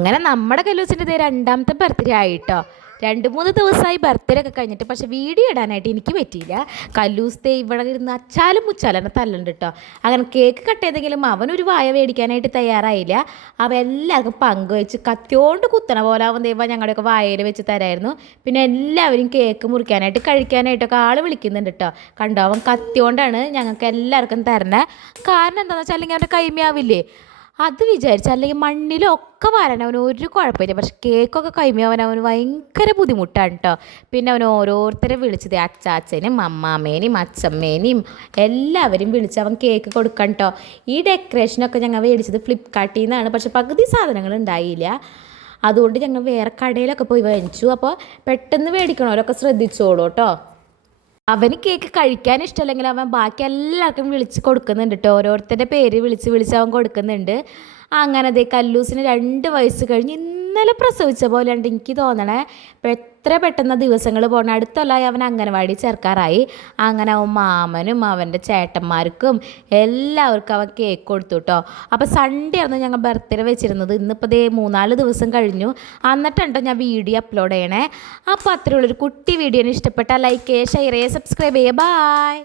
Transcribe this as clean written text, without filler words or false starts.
അങ്ങനെ നമ്മുടെ കല്ലൂസിൻ്റെ രണ്ടാമത്തെ ബർത്ത്ഡേ ആയിട്ടോ. 2-3 ദിവസമായി ബർത്ത്ഡേ ഒക്കെ കഴിഞ്ഞിട്ട്. പക്ഷെ വീഡിയോ ഇടാനായിട്ട് എനിക്ക് പറ്റിയില്ല. കല്ലൂസ് ഇവിടെ ഇരുന്ന് അച്ചാലും മുച്ചാലും എന്നെ തല്ലുണ്ട് കേട്ടോ. അങ്ങനെ കേക്ക് കട്ട് ചെയ്തെങ്കിലും അവനൊരു വായ മേടിക്കാനായിട്ട് തയ്യാറായില്ല. അവ എല്ലാവർക്കും പങ്കുവെച്ച് കത്തിയോണ്ട് കുത്തണ പോലെ അവൻ ദൈവം ഞങ്ങളുടെയൊക്കെ വായയിൽ വെച്ച് തരായിരുന്നു. പിന്നെ എല്ലാവരും കേക്ക് മുറിക്കാനായിട്ട് കഴിക്കാനായിട്ടൊക്കെ ആൾ വിളിക്കുന്നുണ്ട് കേട്ടോ. കണ്ടോ, അവൻ കത്തിയോണ്ടാണ് ഞങ്ങൾക്ക് എല്ലാവർക്കും തരണേ. കാരണം എന്താണെന്ന് വെച്ചാൽ അല്ലെങ്കിൽ അവൻ്റെ കൈമയാവില്ലേ, അത് വിചാരിച്ച അല്ലെങ്കിൽ മണ്ണിലൊക്കെ വരാൻ അവന് ഒരു കുഴപ്പമില്ല. പക്ഷെ കേക്കൊക്കെ കൈമയാവാൻ അവന് ഭയങ്കര ബുദ്ധിമുട്ടാണ് കേട്ടോ. പിന്നെ അവൻ ഓരോരുത്തരെ വിളിച്ചത് അച്ചാച്ചനും അമ്മാമ്മേനെയും അച്ചമ്മേനെയും എല്ലാവരും വിളിച്ച് അവൻ കേക്ക് കൊടുക്കണം കേട്ടോ. ഈ ഡെക്കറേഷനൊക്കെ ഞങ്ങൾ മേടിച്ചത് ഫ്ലിപ്കാർട്ടിൽ നിന്നാണ്. പക്ഷെ പകുതി സാധനങ്ങൾ ഉണ്ടായില്ല. അതുകൊണ്ട് ഞങ്ങൾ വേറെ കടയിലൊക്കെ പോയി വാങ്ങിച്ചു. അപ്പോൾ പെട്ടെന്ന് മേടിക്കണവരൊക്കെ ശ്രദ്ധിച്ചോളൂ കേട്ടോ. അവന് കേക്ക് കഴിക്കാൻ ഇഷ്ടമല്ലെങ്കിൽ അവൻ ബാക്കി എല്ലാവർക്കും വിളിച്ച് കൊടുക്കുന്നുണ്ട് കേട്ടോ. ഓരോരുത്തരുടെ പേര് വിളിച്ച് വിളിച്ച് അവൻ കൊടുക്കുന്നുണ്ട്. അങ്ങനെ ദേ കല്ലൂസിന് 2 വയസ്സ് കഴിഞ്ഞ് ഇന്നലെ പ്രസവിച്ച പോലെ ഉണ്ട് എനിക്ക് തോന്നണേ. എത്ര പെട്ടെന്ന് ദിവസങ്ങൾ പോകണം. അടുത്തൊല്ലായി അവൻ അംഗനവാടി ചേർക്കാറായി. അങ്ങനെ അവൻ മാമനും അവൻ്റെ ചേട്ടന്മാർക്കും എല്ലാവർക്കും അവൻ കേക്ക് കൊടുത്തു കേട്ടോ. അപ്പോൾ സൺഡേ ആയിരുന്നു ഞങ്ങൾ ബർത്ത്ഡേ വെച്ചിരുന്നത്. ഇന്നിപ്പോൾ ദേ 3-4 ദിവസം കഴിഞ്ഞു. എന്നിട്ടുണ്ടോ ഞാൻ വീഡിയോ അപ്ലോഡ് ചെയ്യണേ. അപ്പോൾ അത്രയുള്ളൊരു കുട്ടി വീഡിയോന് ഇഷ്ടപ്പെട്ടാൽ ലൈക്ക് ചെയ്യുക, ഷെയർ ചെയ്യുക, സബ്സ്ക്രൈബ് ചെയ്യുക. ബായ്.